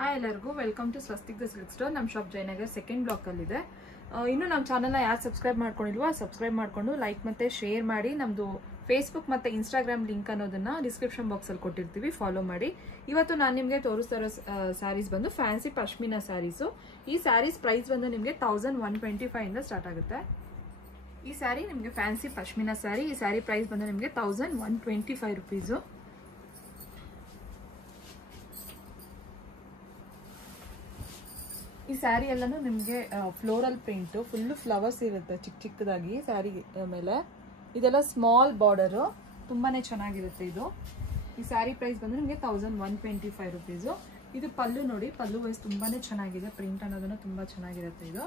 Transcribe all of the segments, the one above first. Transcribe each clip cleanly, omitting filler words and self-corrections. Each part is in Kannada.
ಹಾಯ್ ಎಲ್ಲರಿಗೂ welcome to Swastik the silk store. ನಮ್ಮ ಶಾಪ್ ಜಯನಗರ್ ಸೆಕೆಂಡ್ ಬ್ಲಾಕಲ್ಲಿದೆ. ಇನ್ನು ನಮ್ಮ ಚಾನಲ್ನ ಯಾರು ಸಬ್ಸ್ಕ್ರೈಬ್ ಮಾಡ್ಕೊಂಡಿಲ್ವೋ ಸಬ್ಸ್ಕ್ರೈಬ್ ಮಾಡಿಕೊಂಡು ಲೈಕ್ ಮತ್ತು ಶೇರ್ ಮಾಡಿ. ನಮ್ಮದು ಫೇಸ್ಬುಕ್ ಮತ್ತು ಇನ್ಸ್ಟಾಗ್ರಾಮ್ ಲಿಂಕ್ ಅನ್ನೋದನ್ನು ಡಿಸ್ಕ್ರಿಪ್ಷನ್ ಬಾಕ್ಸಲ್ಲಿ ಕೊಟ್ಟಿರ್ತೀವಿ, ಫಾಲೋ ಮಾಡಿ. ಇವತ್ತು ನಾನು ನಿಮಗೆ ತೋರಿಸ್ತಾ ಇರೋ ಸ್ಯಾರೀಸ್ ಬಂದು ಫ್ಯಾನ್ಸಿ ಪಶ್ಮಿನಾ ಸ್ಯಾರೀಸು. ಈ ಸ್ಯಾರೀಸ್ ಪ್ರೈಸ್ ಬಂದು ನಿಮಗೆ 1125 ಇಂದ ಸ್ಟಾರ್ಟ್ ಆಗುತ್ತೆ. ಈ ಸ್ಯಾರಿ ನಿಮಗೆ ಫ್ಯಾನ್ಸಿ ಪಶ್ಮಿನಾ ಸ್ಯಾರಿ. ಈ ಸ್ಯಾರಿ ಪ್ರೈಸ್ ಬಂದು ನಿಮಗೆ 1125 ರುಪೀಸು. ಈ ಸ್ಯಾರಿ ಎಲ್ಲಾನು ನಿಮಗೆ ಫ್ಲೋರಲ್ ಪ್ರಿಂಟ್, ಫುಲ್ ಫ್ಲವರ್ಸ್ ಇರುತ್ತೆ ಚಿಕ್ಕ ಚಿಕ್ಕದಾಗಿ ಸ್ಯಾರಿ ಮೇಲೆ. ಇದೆಲ್ಲ ಸ್ಮಾಲ್ ಬಾರ್ಡರು, ತುಂಬಾನೇ ಚೆನ್ನಾಗಿರುತ್ತೆ ಇದು. ಈ ಸ್ಯಾರಿ ಪ್ರೈಸ್ ಬಂದು ನಿಮಗೆ 1125 ರುಪೀಸು. ಇದು ಪಲ್ಲು ನೋಡಿ, ಪಲ್ಲು ವೈಸ್ ತುಂಬಾನೇ ಚೆನ್ನಾಗಿದೆ, ಪ್ರಿಂಟ್ ಅನ್ನೋದನ್ನು ತುಂಬಾ ಚೆನ್ನಾಗಿರುತ್ತೆ ಇದು.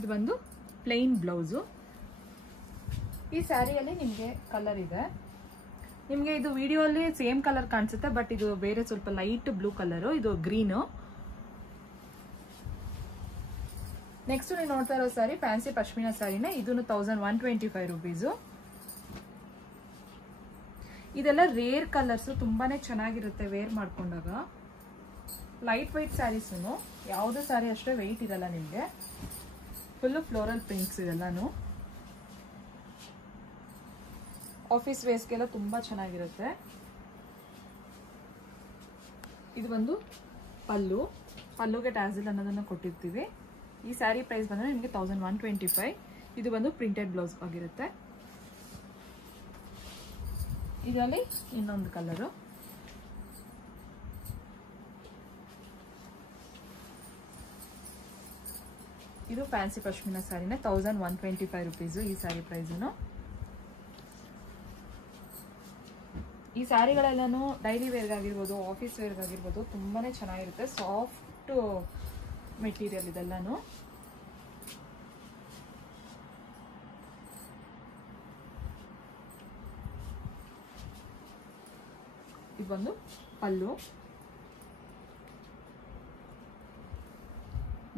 ಇದು ಬಂದು ಪ್ಲೇನ್ ಬ್ಲೌಸು. ಈ ಸ್ಯಾರಿಯಲ್ಲಿ ನಿಮಗೆ ಕಲರ್ ಇದೆ. ನಿಮಗೆ ಇದು ವಿಡಿಯೋಲಿ ಸೇಮ್ ಕಲರ್ ಕಾಣಿಸುತ್ತೆ, ಬಟ್ ಇದು ಬೇರೆ ಸ್ವಲ್ಪ ಲೈಟ್ ಬ್ಲೂ ಕಲರು, ಇದು ಗ್ರೀನು. ನೆಕ್ಸ್ಟ್ ನೀವು ನೋಡ್ತಾ ಇರೋ ಸ್ಯಾರಿ ಫ್ಯಾನ್ಸಿ ಪಶ್ಮಿನಾ ಸ್ಯಾರಿನೇ. ಇದನ್ನು 1125 ರುಪೀಸು. ಇದೆಲ್ಲ ರೇರ್ ಕಲರ್ಸು, ತುಂಬಾನೇ ಚೆನ್ನಾಗಿರುತ್ತೆ ವೇರ್ ಮಾಡ್ಕೊಂಡಾಗ. ಲೈಟ್ ವೈಟ್ ಸ್ಯಾರೀಸು, ಯಾವುದೇ ಸ್ಯಾರಿ ಅಷ್ಟೇ ವೆಯ್ಟ್ ಇರಲ್ಲ ನಿಮಗೆ. ಫುಲ್ಲು ಫ್ಲೋರಲ್ ಪ್ರಿಂಟ್ಸ್ ಇದೆಲ್ಲಾನು. ಆಫೀಸ್ ವೇಸ್ಗೆಲ್ಲ ತುಂಬಾ ಚೆನ್ನಾಗಿರುತ್ತೆ. ಇದು ಒಂದು ಪಲ್ಲು, ಪಲ್ಲುಗೆ ಟ್ಯಾಸಲ್ ಅನ್ನೋದನ್ನ ಕೊಟ್ಟಿರ್ತೀವಿ. ಈ ಸ್ಯಾರಿ ಪ್ರೈಸ್ ಬಂದ್ರೆ ನಿಮಗೆ 1125. ಇದು ಬಂದು ಪ್ರಿಂಟೆಡ್ ಬ್ಲೌಸ್ ಆಗಿರುತ್ತೆ. ಇದರಲ್ಲಿ ಇನ್ನೊಂದು ಕಲರು. ಇದು ಫ್ಯಾನ್ಸಿ ಪಶ್ಮಿನಾ ಸ್ಯಾರಿನೇ, 1125 ರುಪೀಸು ಈ ಸ್ಯಾರಿ ಪ್ರೈಸನು. ಈ ಸ್ಯಾರಿಗಳೆಲ್ಲನೂ ಡೈಲಿ ವೇರ್ಗಾಗಿರ್ಬೋದು, ಆಫೀಸ್ ವೇರ್ಗಾಗಿರ್ಬೋದು ತುಂಬಾನೇ ಚೆನ್ನಾಗಿರುತ್ತೆ. ಸಾಫ್ಟ್ ಮೆಟೀರಿಯಲ್ ಇದೆಲ್ಲಾನು. ಇದು ಬಂದು ಪಲ್ಲು,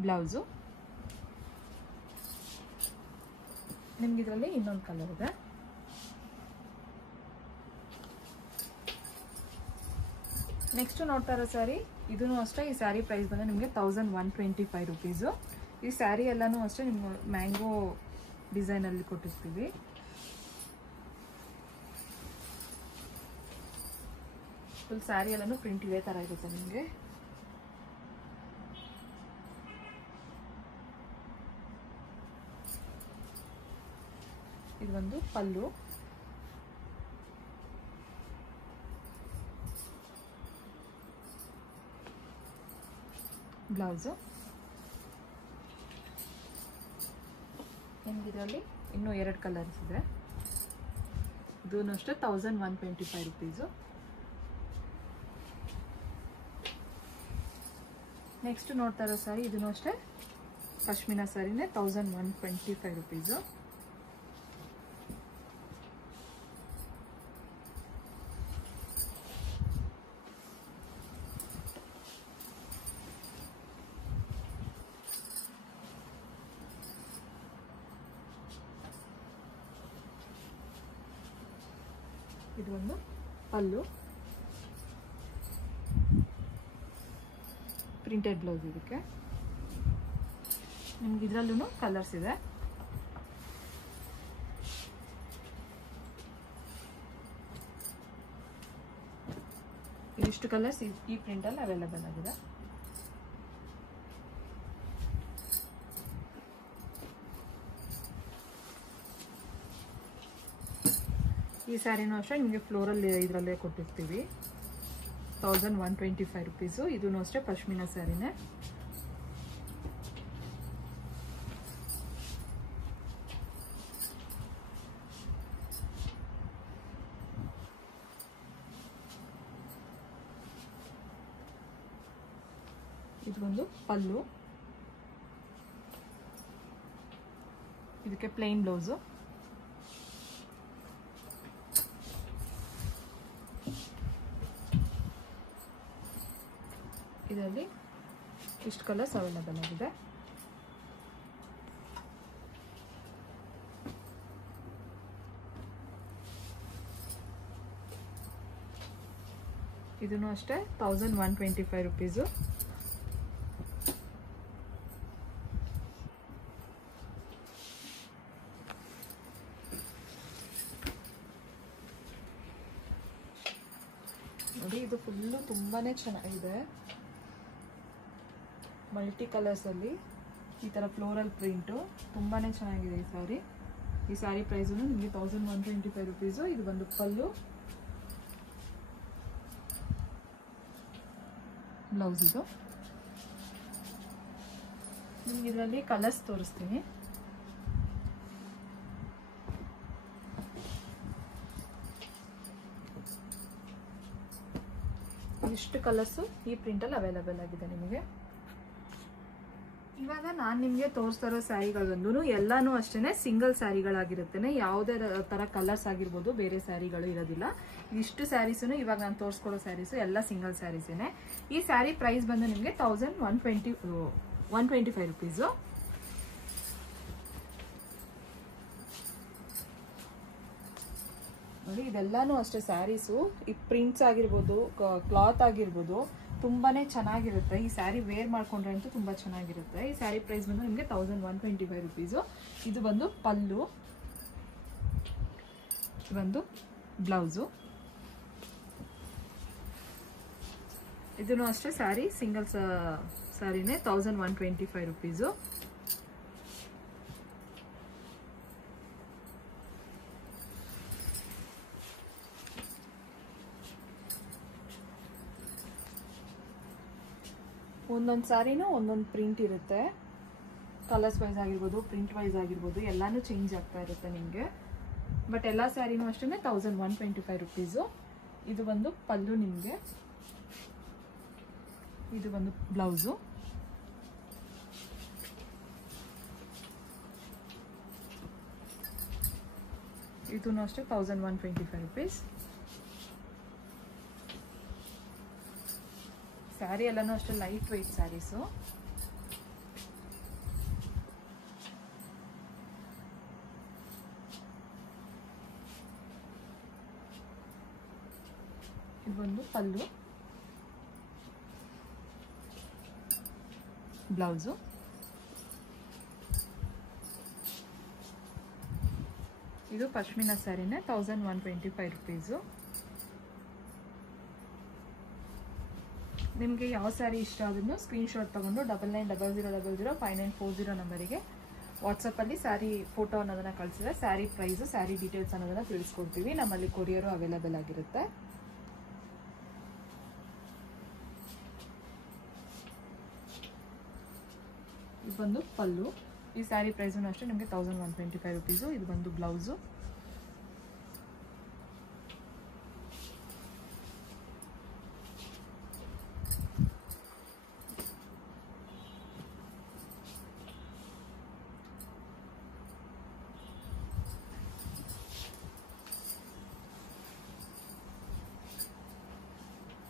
ಬ್ಲೌಸು. ನಿಮ್ಗೆ ಇದರಲ್ಲಿ ಇನ್ನೊಂದು ಕಲರ್ ಇದೆ. ನೆಕ್ಸ್ಟ್ ನೋಡ್ತಾ ಇರೋ ಸ್ಯಾರಿ, ಇದೂ ಅಷ್ಟೇ. ಈ ಸ್ಯಾರಿ ಪ್ರೈಸ್ ಬಂದು ನಿಮಗೆ 1125 ರುಪೀಸು. ಈ ಸ್ಯಾರಿ ಎಲ್ಲಾನು ಅಷ್ಟೇ ನಿಮ್ಗೆ ಮ್ಯಾಂಗೋ ಡಿಸೈನಲ್ಲಿ ಕೊಟ್ಟಿರ್ತೀವಿ. ಫುಲ್ ಸ್ಯಾರಿ ಎಲ್ಲಾನು ಪ್ರಿಂಟ್ ಇದೇ ಥರ ಇರುತ್ತೆ ನಿಮಗೆ. ಇದು ಒಂದು ಪಲ್ಲು, ಬ್ಲೌಸು. ನಿಮ್ಗೆ ಇದರಲ್ಲಿ ಇನ್ನೂ 2 ಕಲರ್ಸ್ ಇದೆ. ಇದೂ ಅಷ್ಟೇ 1125 ರುಪೀಸು. ನೆಕ್ಸ್ಟ್ ನೋಡ್ತಾ ಇರೋ ಸ್ಯಾರಿ, ಇದೂ ಅಷ್ಟೇ ಪಶ್ಮಿನಾ ಸ್ಯಾರಿನೇ, 1125 ರುಪೀಸು. ಇದು ಒಂದು ಪಲ್ಲು, ಪ್ರಿಂಟೆಡ್ ಬ್ಲೌಸ್. ಇದಕ್ಕೆ ನಿಮ್ಗೆ ಇದರಲ್ಲೂ ಕಲರ್ಸ್ ಇದೆ. ಇದಿಷ್ಟು ಕಲರ್ಸ್ ಈ ಪ್ರಿಂಟಲ್ಲಿ ಅವೈಲೇಬಲ್ ಆಗಿದೆ. ಈ ಸ್ಯಾರಿನೂ ಅಷ್ಟೇ ನಿಮಗೆ ಫ್ಲೋರಲ್ ಇದರಲ್ಲೇ ಕೊಟ್ಟಿರ್ತೀವಿ, 1125 ರುಪೀಸು. ಇದೂ ಅಷ್ಟೇ ಪಶ್ಮಿನಾ ಸ್ಯಾರಿನೇ. ಇದು ಒಂದು ಪಲ್ಲು, ಇದಕ್ಕೆ ಪ್ಲೇನ್ ಬ್ಲೌಸು. ಇದರಲ್ಲಿ ಇಷ್ಟು ಕಲರ್ಸ್ ಅವೈಲೇಬಲ್ ಆಗಿದೆ. ಇದನ್ನು ಅಷ್ಟೇ 1125 ರುಪೀಸು. ನೋಡಿ ಇದು ಫುಲ್ಲು ತುಂಬಾನೇ ಚೆನ್ನಾಗಿದೆ, ಮಲ್ಟಿ ಕಲರ್ಸ್ ಅಲ್ಲಿ ಈ ತರ ಫ್ಲೋರಲ್ ಪ್ರಿಂಟು ತುಂಬಾನೇ ಚೆನ್ನಾಗಿದೆ ಈ ಸ್ಯಾರಿ. ಈ ಸ್ಯಾರಿ ಪ್ರೈಸ್ ನಿಮಗೆ 1125 ರುಪೀಸು. ಇದು ಬಂದು ಪಲ್ಲು, ಬ್ಲೌಸ್. ಇದು ನಿಮ್ಗೆ ಇದರಲ್ಲಿ ಕಲರ್ಸ್ ತೋರಿಸ್ತೀನಿ. ಇಷ್ಟು ಕಲರ್ಸು ಈ ಪ್ರಿಂಟಲ್ಲಿ ಅವೈಲೇಬಲ್ ಆಗಿದೆ ನಿಮಗೆ. ಇವಾಗ ನಾನು ನಿಮಗೆ ತೋರಿಸ್ತಾ ಇರೋ ಸ್ಯಾರಿಗಳೊಂದು ಎಲ್ಲಾನು ಅಷ್ಟೇ ಸಿಂಗಲ್ ಸ್ಯಾರಿಗಳಾಗಿರುತ್ತೆ. ಯಾವುದೇ ಥರ ಕಲರ್ಸ್ ಆಗಿರ್ಬೋದು, ಬೇರೆ ಸ್ಯಾರಿಗಳು ಇರೋದಿಲ್ಲ. ಇಷ್ಟು ಸ್ಯಾರೀಸು ಇವಾಗ ನಾನು ತೋರಿಸ್ಕೊಡೋ ಸ್ಯಾರೀಸು ಎಲ್ಲ ಸಿಂಗಲ್ ಸ್ಯಾರೀಸೇನೆ. ಈ ಸ್ಯಾರಿ ಪ್ರೈಸ್ ಬಂದು ನಿಮಗೆ 1125 ರುಪೀಸು. ನೋಡಿ ಇದೆಲ್ಲಾನು ಅಷ್ಟೇ ಸ್ಯಾರೀಸು. ಈ ಪ್ರಿಂಟ್ಸ್ ಆಗಿರ್ಬೋದು, ಕ್ಲಾತ್ ಆಗಿರ್ಬೋದು ತುಂಬಾನೇ ಚೆನ್ನಾಗಿರುತ್ತೆ. ಈ ಸ್ಯಾರಿ ವೇರ್ ಮಾಡ್ಕೊಂಡ್ರೆ ಅಂತೂ ತುಂಬಾ ಚೆನ್ನಾಗಿರುತ್ತೆ. ಈ ಸ್ಯಾರಿ ಪ್ರೈಸ್ ಬಂದು ನಿಮಗೆ 1125 ರುಪೀಸು. ಇದು ಬಂದು ಪಲ್ಲು, ಒಂದು ಬ್ಲೌಸು. ಇದನ್ನು ಅಷ್ಟೇ ಸ್ಯಾರಿ ಸಿಂಗಲ್ ಸ್ಯಾರಿನೇ 1125 ರುಪೀಸು. ಒಂದೊಂದು ಸ್ಯಾರಿನೂ ಒಂದೊಂದು ಪ್ರಿಂಟ್ ಇರುತ್ತೆ. ಕಲರ್ಸ್ ವೈಸ್ ಆಗಿರ್ಬೋದು, ಪ್ರಿಂಟ್ ವೈಸ್ ಆಗಿರ್ಬೋದು, ಎಲ್ಲಾನು ಚೇಂಜ್ ಆಗ್ತಾ ಇರುತ್ತೆ ನಿಮಗೆ. ಬಟ್ ಎಲ್ಲ ಸ್ಯಾರಿನೂ ಅಷ್ಟೇ 1125 ರುಪೀಸು. ಇದು ಒಂದು ಪಲ್ಲು ನಿಮಗೆ, ಇದು ಒಂದು ಬ್ಲೌಸು. ಇದೂ ಅಷ್ಟೇ 1125 ರುಪೀಸ್. ಸ್ಯಾರಿ ಎಲ್ಲಾನು ಅಷ್ಟೇ ಲೈಟ್ ವೆಯ್ಟ್ ಸ್ಯಾರೀಸು. ಇದೊಂದು ಪಲ್ಲು, ಬ್ಲೌಸು. ಇದು ಪಶ್ಮಿನಾ ಸ್ಯಾರಿನೇ 1125 ರುಪೀಸು. ನಿಮಗೆ ಯಾವ ಸ್ಯಾರಿ ಇಷ್ಟ ಅದನ್ನು ಸ್ಕ್ರೀನ್ಶಾಟ್ ತಗೊಂಡು 9900005940 ನಂಬರಿಗೆ ವಾಟ್ಸಪ್ಪಲ್ಲಿ ಸ್ಯಾರಿ ಫೋಟೋ ಅನ್ನೋದನ್ನ ಕಳಿಸಿದ್ರೆ ಸ್ಯಾರಿ ಪ್ರೈಸು, ಸ್ಯಾರಿ ಡೀಟೇಲ್ಸ್ ಅನ್ನೋದನ್ನ ತಿಳಿಸ್ಕೊಡ್ತೀವಿ. ನಮ್ಮಲ್ಲಿ ಕೊರಿಯರು ಅವೈಲೇಬಲ್ ಆಗಿರುತ್ತೆ. ಇದು ಬಂದು ಪಲ್ಲು. ಈ ಸ್ಯಾರಿ ಪ್ರೈಸು ಅಷ್ಟೇ ನಿಮಗೆ 1125 ರುಪೀಸು. ಇದು ಬಂದು ಬ್ಲೌಸು.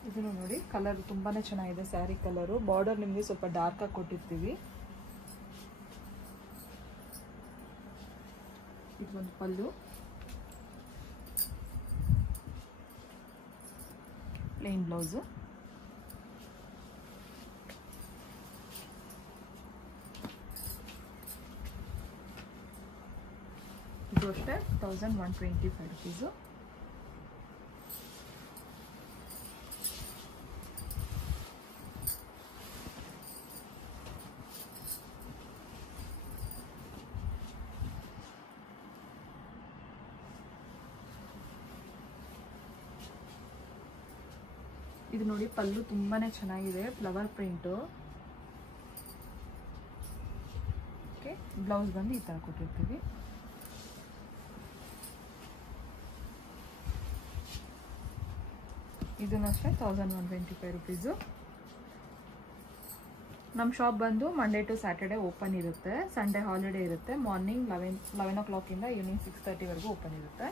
ಇದನ್ನು ನೋಡಿ, ಕಲರ್ ತುಂಬಾನೇ ಚೆನ್ನಾಗಿದೆ ಸ್ಯಾರಿ ಕಲರು. ಬಾರ್ಡರ್ ನಿಮಗೆ ಸ್ವಲ್ಪ ಡಾರ್ಕ್ ಆಗಿ ಕೊಟ್ಟಿರ್ತೀವಿ. ಇದು ಒಂದು ಪಲ್ಲು, ಪ್ಲೇನ್ ಬ್ಲೌಸು. ಇದು ಅಷ್ಟೇ 1125 ರುಪೀಸು. ಇದು ನೋಡಿ ಪಲ್ಲು ತುಂಬಾನೇ ಚೆನ್ನಾಗಿದೆ, ಫ್ಲವರ್ ಪ್ರಿಂಟು. ಓಕೆ, ಬ್ಲೌಸ್ ಬಂದು ಈ ತರ ಕೊಟ್ಟಿರ್ತೀವಿ. ಇದನ್ನು ಅಷ್ಟೇ 1125 ರುಪೀಸು. ನಮ್ಮ ಶಾಪ್ ಬಂದು ಮಂಡೇ ಟು ಸ್ಯಾಟರ್ಡೆ ಓಪನ್ ಇರುತ್ತೆ. ಸಂಡೇ ಹಾಲಿಡೇ ಇರುತ್ತೆ. ಮಾರ್ನಿಂಗ್ 11 o'clock ಇಂದ ಈವ್ನಿಂಗ್ 6:30 ವರೆಗೂ ಓಪನ್ ಇರುತ್ತೆ.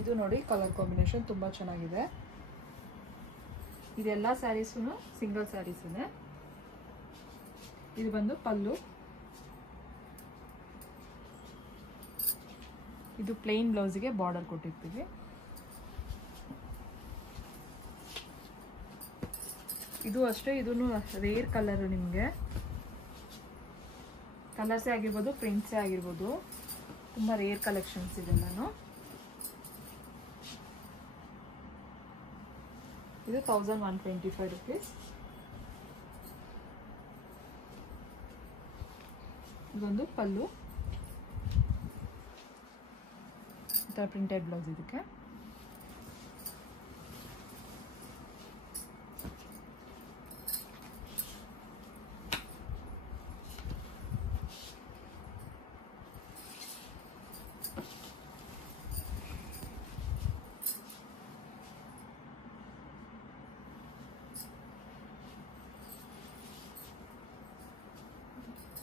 ಇದು ನೋಡಿ ಕಲರ್ ಕಾಂಬಿನೇಷನ್ ತುಂಬಾ ಚೆನ್ನಾಗಿದೆ. ಇದೆಲ್ಲ ಸ್ಯಾರೀಸು ಸಿಂಗಲ್ ಸ್ಯಾರೀಸೇ. ಇದು ಬಂದು ಪಲ್ಲು. ಇದು ಪ್ಲೇನ್ ಬ್ಲೌಸ್ಗೆ ಬಾರ್ಡರ್ ಕೊಟ್ಟಿರ್ತೀವಿ. ಇದು ಅಷ್ಟೇ, ಇದೂ ರೇರ್ ಕಲರ್. ನಿಮಗೆ ಕಲರ್ಸೇ ಆಗಿರ್ಬೋದು, ಪ್ರಿಂಟ್ಸೇ ಆಗಿರ್ಬೋದು, ತುಂಬ ರೇರ್ ಕಲೆಕ್ಷನ್ಸ್ ಇದೆಲ್ಲನೂ. ಇದು 1125 rupees. ಇದೊಂದು ಪಲ್ಲು, ಈ ಥರ ಪ್ರಿಂಟೆಡ್ ಬ್ಲೌಸ್. ಇದಕ್ಕೆ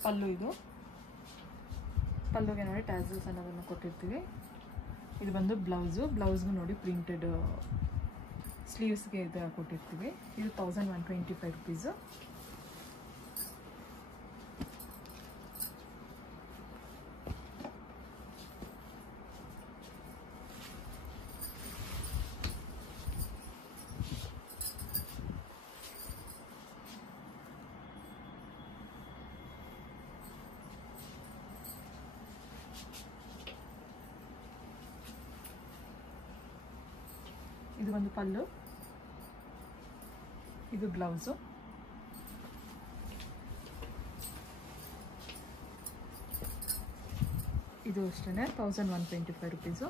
ಪಲ್ಲು, ಇದು ಪಲ್ಲುಗೆ ನೋಡಿ ಟ್ಯಾಸಲ್ಸ್ ಅನ್ನೋದನ್ನು ಕೊಟ್ಟಿರ್ತೀವಿ. ಇದು ಬಂದು ಬ್ಲೌಸು, ಬ್ಲೌಸ್ಗೂ ನೋಡಿ ಪ್ರಿಂಟೆಡ್ ಸ್ಲೀವ್ಸ್ಗೆ ಇದು ಕೊಟ್ಟಿರ್ತೀವಿ. ಇದು 1125 rupees. ಇದು ಒಂದು ಪಲ್ಲು, ಇದು ಬ್ಲೌಸು. ಇದು ಅಷ್ಟೇ 1125 rupees.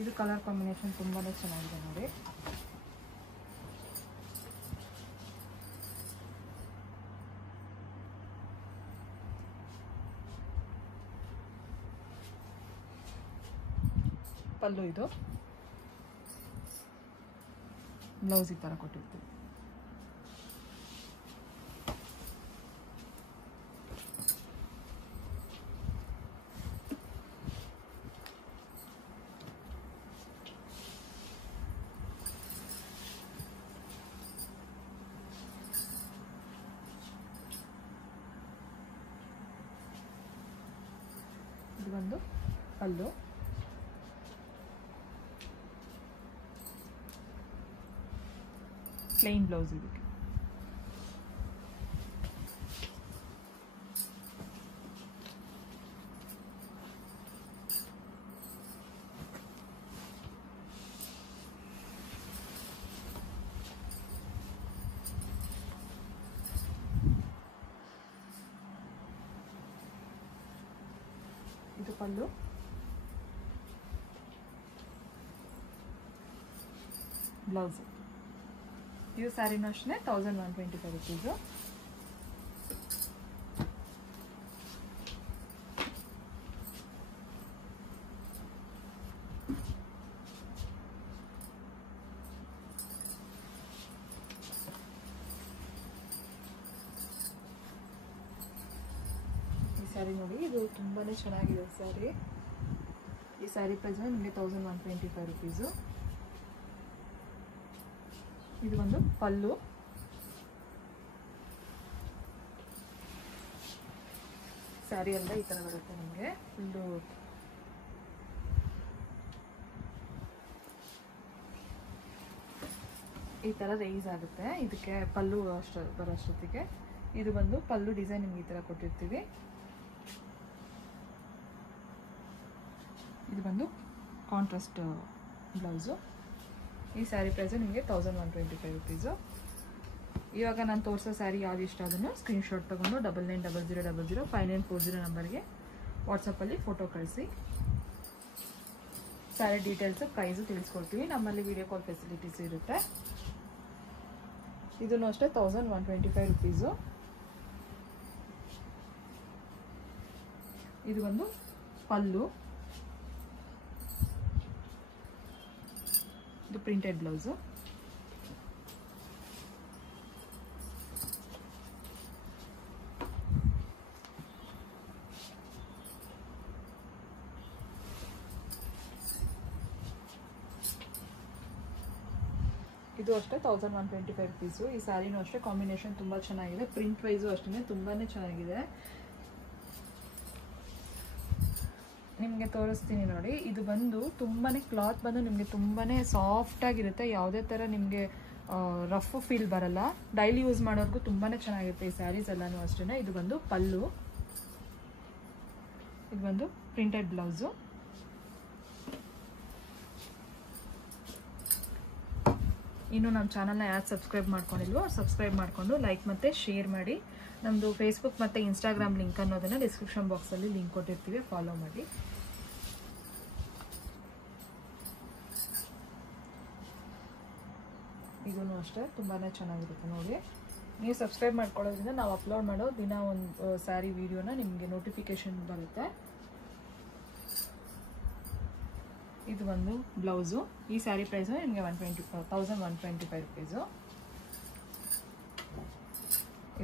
ಇದು ಕಲರ್ ಕಾಂಬಿನೇಷನ್ ತುಂಬಾ ಚೆನ್ನಾಗಿದೆ ನೋಡಿ. ಪಲ್ಲು, ಇದು ಬ್ಲೌಸ್ ಈ ಥರ ಕೊಟ್ಟಿರ್ತೀವಿ. ಇದು ಒಂದು ಪಲ್ಲು, ಪ್ಲೇನ್ ಬ್ಲೌಸ್. ಇದಕ್ಕೆ ಇದು ಪಲ್ಲು, ಬ್ಲೌಸ್. ಇದು ಸ್ಯಾರಿನೂ ಅಷ್ಟೇ 1125 rupees. ಈ ಸ್ಯಾರಿ ನೋಡಿ, ಇದು ತುಂಬಾ ಚೆನ್ನಾಗಿದೆ ಸ್ಯಾರಿ. ಈ ಸ್ಯಾರಿ ಪ್ರೈಸ್ ನಿಮಗೆ 1125 rupees. ಇದು ಒಂದು ಪಲ್ಲು, ಸ್ಯಾರಿ ಎಲ್ಲ ಈ ಥರ ಬರುತ್ತೆ ನಿಮಗೆ. ಫುಲ್ಲು ಈ ಥರ ರೈಸ್ ಆಗುತ್ತೆ. ಇದಕ್ಕೆ ಪಲ್ಲು ಬರೋಷ್ಟೊತ್ತಿಗೆ ಇದು ಬಂದು ಪಲ್ಲು ಡಿಸೈನ್ ನಿಮ್ಗೆ ಈ ಥರ ಕೊಟ್ಟಿರ್ತೀವಿ. ಇದು ಬಂದು ಕಾಂಟ್ರಾಸ್ಟ್ ಬ್ಲೌಸು. ಈ ಸ್ಯಾರಿ ಪ್ರೈಸು ನಿಮಗೆ 1125 rupees. ಇವಾಗ ನಾನು ತೋರಿಸೋ ಸ್ಯಾರಿ ಯಾವ್ದು ಇಷ್ಟ ಅದನ್ನು ಸ್ಕ್ರೀನ್ಶಾಟ್ ತೊಗೊಂಡು 9900005940 ನಂಬರ್ಗೆ ವಾಟ್ಸಪ್ಪಲ್ಲಿ ಫೋಟೋ ಕಳಿಸಿ. ಸ್ಯಾರಿ ಡೀಟೇಲ್ಸು ಪ್ರೈಸು ತಿಳಿಸ್ಕೊಡ್ತೀವಿ. ನಮ್ಮಲ್ಲಿ ವಿಡಿಯೋ ಕಾಲ್ ಫೆಸಿಲಿಟೀಸ್ ಇರುತ್ತೆ. ಇದನ್ನು ಅಷ್ಟೇ 1125 rupees. ಇದು ಒಂದು ಪಲ್ಲು, ಇದು ಪ್ರಿಂಟೆಡ್ ಬ್ಲೌಸು. ಇದು ಅಷ್ಟೇ 1125 rupees. ಈ ಸ್ಯಾರಿನೂ ಅಷ್ಟೇ ಕಾಂಬಿನೇಷನ್ ತುಂಬ ಚೆನ್ನಾಗಿದೆ. ಪ್ರಿಂಟ್ ವೈಸು ಅಷ್ಟೇ ತುಂಬಾ ಚೆನ್ನಾಗಿದೆ. ನಿಮಗೆ ತೋರಿಸ್ತೀನಿ ನೋಡಿ. ಇದು ಬಂದು ತುಂಬಾ ಕ್ಲಾತ್ ಬಂದು ನಿಮಗೆ ತುಂಬಾ ಸಾಫ್ಟಾಗಿರುತ್ತೆ. ಯಾವುದೇ ಥರ ನಿಮಗೆ ರಫ್ ಫೀಲ್ ಬರಲ್ಲ, ಡೈಲಿ ಯೂಸ್ ಮಾಡೋರ್ಗೂ ತುಂಬಾ ಚೆನ್ನಾಗಿರುತ್ತೆ ಈ ಸ್ಯಾರೀಸ್ ಎಲ್ಲನೂ ಅಷ್ಟೇ. ಇದು ಬಂದು ಪಲ್ಲು, ಇದು ಬಂದು ಪ್ರಿಂಟೆಡ್ ಬ್ಲೌಸು. ಇನ್ನು ನಮ್ಮ ಚಾನಲ್ನ ಯಾರು ಸಬ್ಸ್ಕ್ರೈಬ್ ಮಾಡ್ಕೊಂಡಿಲ್ವೋ ಸಬ್ಸ್ಕ್ರೈಬ್ ಮಾಡಿಕೊಂಡು ಲೈಕ್ ಮತ್ತು ಶೇರ್ ಮಾಡಿ. ನಮ್ಮದು ಫೇಸ್ಬುಕ್ ಮತ್ತು ಇನ್ಸ್ಟಾಗ್ರಾಮ್ ಲಿಂಕ್ ಅನ್ನೋದನ್ನು ಡಿಸ್ಕ್ರಿಪ್ಷನ್ ಬಾಕ್ಸಲ್ಲಿ ಲಿಂಕ್ ಕೊಟ್ಟಿರ್ತೀವಿ, ಫಾಲೋ ಮಾಡಿ. ಇದೂ ಅಷ್ಟೇ ತುಂಬಾ ಚೆನ್ನಾಗಿರುತ್ತೆ ನೋಡಿ. ನೀವು ಸಬ್ಸ್ಕ್ರೈಬ್ ಮಾಡ್ಕೊಳ್ಳೋದ್ರಿಂದ ನಾವು ಅಪ್ಲೋಡ್ ಮಾಡೋ ದಿನ ಒಂದು ಸ್ಯಾರಿ ವಿಡಿಯೋನ ನಿಮಗೆ ನೋಟಿಫಿಕೇಶನ್ ಬರುತ್ತೆ. ಇದು ಒಂದು ಬ್ಲೌಸು. ಈ ಸ್ಯಾರಿ ಪ್ರೈಸು ನಿಮಗೆ 1125 ರೂಪೀಸು.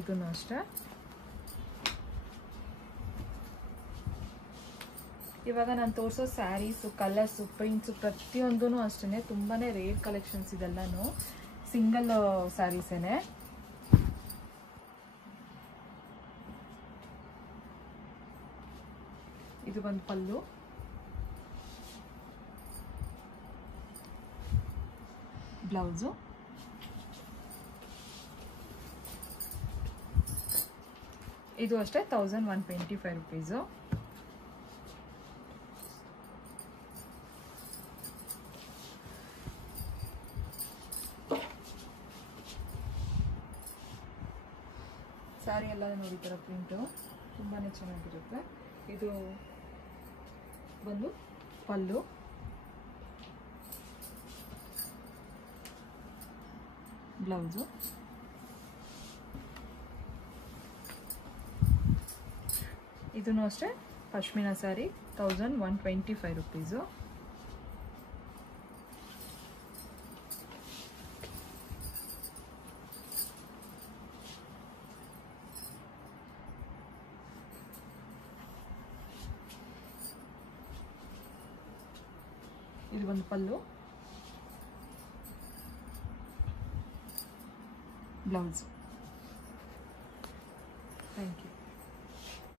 ಇದೂ ಅಷ್ಟೇ. ಇವಾಗ ನಾನು ತೋರಿಸೋ ಸ್ಯಾರೀಸು, ಕಲರ್ಸು, ಪ್ರಿಂಟ್ಸು ಪ್ರತಿಯೊಂದೂ ಅಷ್ಟೇ ತುಂಬಾ ರೇರ್ ಕಲೆಕ್ಷನ್ಸ್ ಇದೆಲ್ಲನೂ, ಸಿಂಗಲ್ ಸ್ಯಾರೀಸೇನೆ. ಇದು ಬಂದು ಪಲ್ಲು, ಬ್ಲೌಸು. ಇದು ಅಷ್ಟೇ 1125 ರೂಪೀಸು. ಸ್ಯಾರಿ ಎಲ್ಲ ನೋಡಿದ್ದೀರ, ಪ್ರಿಂಟು ತುಂಬಾ ಚೆನ್ನಾಗಿರುತ್ತೆ. ಇದು ಬಂದು ಪಲ್ಲು, ಬ್ಲೌಸು. ಇದೂ ಅಷ್ಟೇ ಪಶ್ಮಿನಾ ಸ್ಯಾರಿ 1125 ರೂಪೀಸು. ಇದು ಒಂದು ಪಲ್ಲು, ಬ್ಲೌಸ್. Thank you.